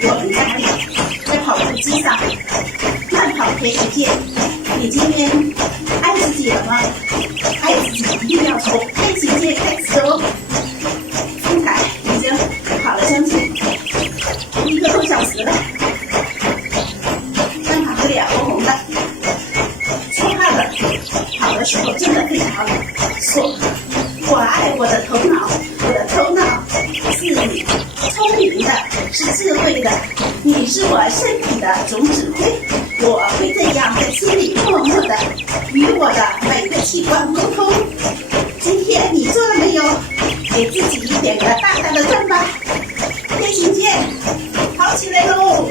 我们家里在跑步机上慢跑陪时间。你今天爱自己了吗？爱自己一定要从陪时间开始哦。现在已经跑了将近1个多小时了，慢跑的脸红红的，出汗了。跑的时候真的非常爽。我爱我的头脑，我的头脑是聪明的，是智慧的。你是我身体的总指挥，我会这样在心里默默的与我的每个器官沟通。今天你做了没有？给自己点个大大的赞吧！天行健，跑起来喽！